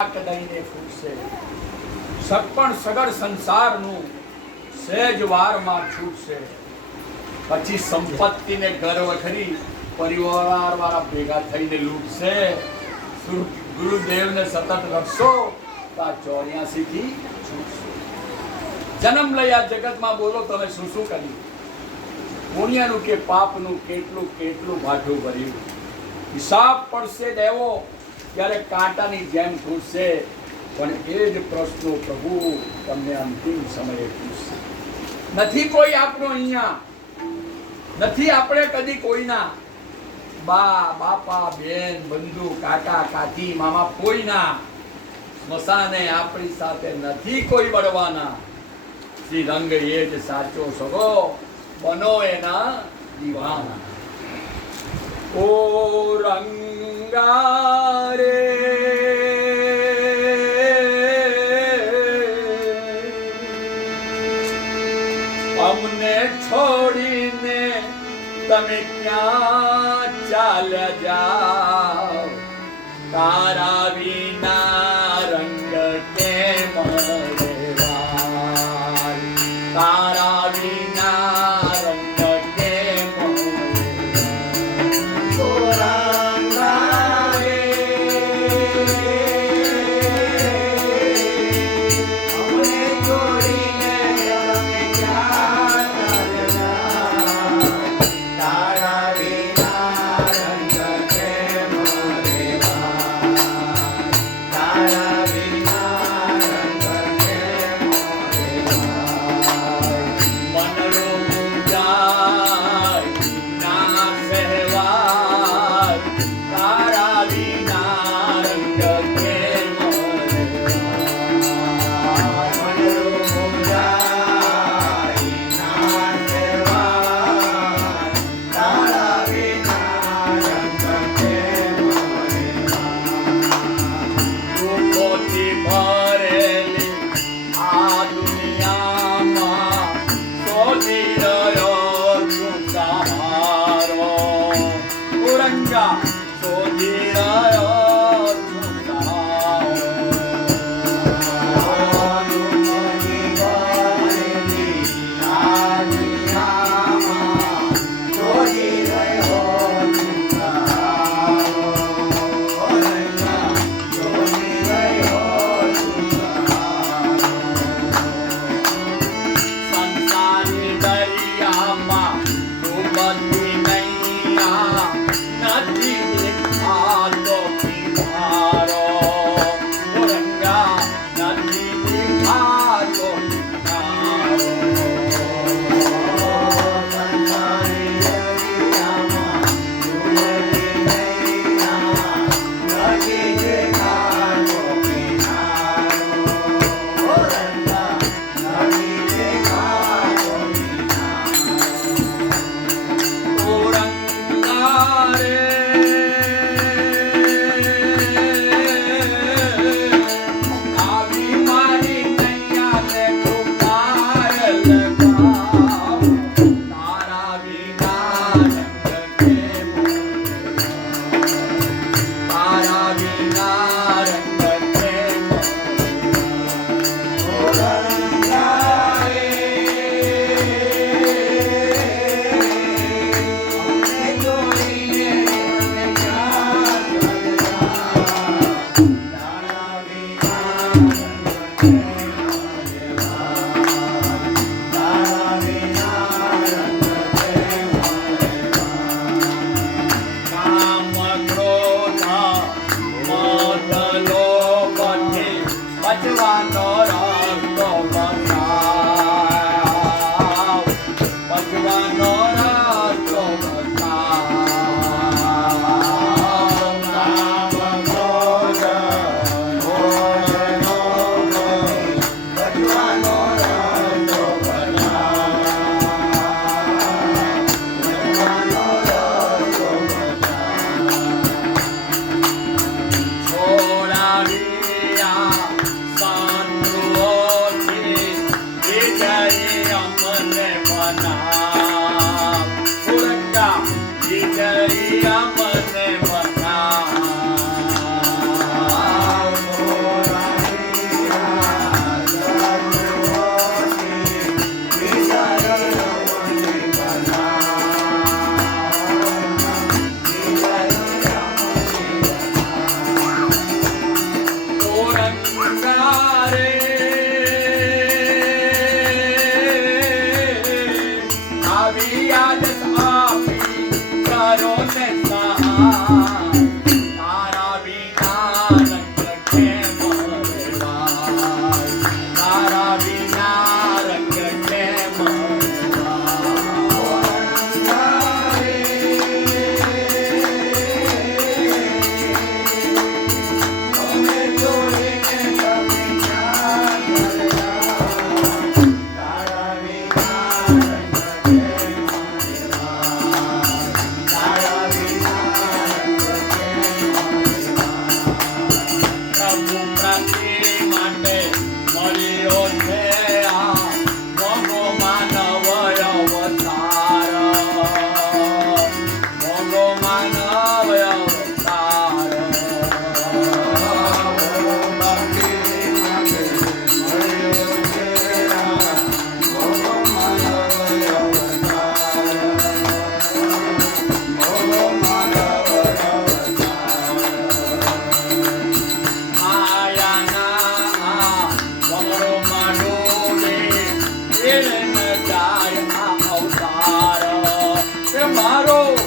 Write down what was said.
દઈને ફૂટશે સંસારનું સહેજ વારમાં છૂટશે. પછી સંપત્તિને ગર્વ કરી પરિવાર વાળા ભેગા થઈને લૂટશે. ગુરુદેવને સતત રખશો તો આ ચોર્યાસી થી છૂટશે. જન્મ લઈ આ જગતમાં બોલો તમે શું શું કર્યું? પુણ્યનું કે પાપનું કેટલું કેટલું ભાઠું ભર્યું? હિસાબ પડશે દેવો. ત્યારે કાંટાની જેમ ખૂટશે પણ એ જ પ્રશ્નો પ્રભુ તમને અંતિમ સમયે પૂછશે. નથી કોઈ આપણો અહીંયા. નથી આપણે કદી કોઈના. બા, બાપા, બેન, બંધુ, કાકા, કાકી, મામા કોઈના. સ્મશાને આપણી સાથે નથી કોઈ બળવાના શ્રી રંગ એ જ સાચો સગો. બનો એના દીવાના. ઓ રંગા અમને છોડીને તમે ક્યાં ચાલ્યા જાઓ તારા વિના રંગ んがそりゃ no, no, no, no, no. Maria. પ્રભુ પ્રત્યે માટે મળ્યો છે. એને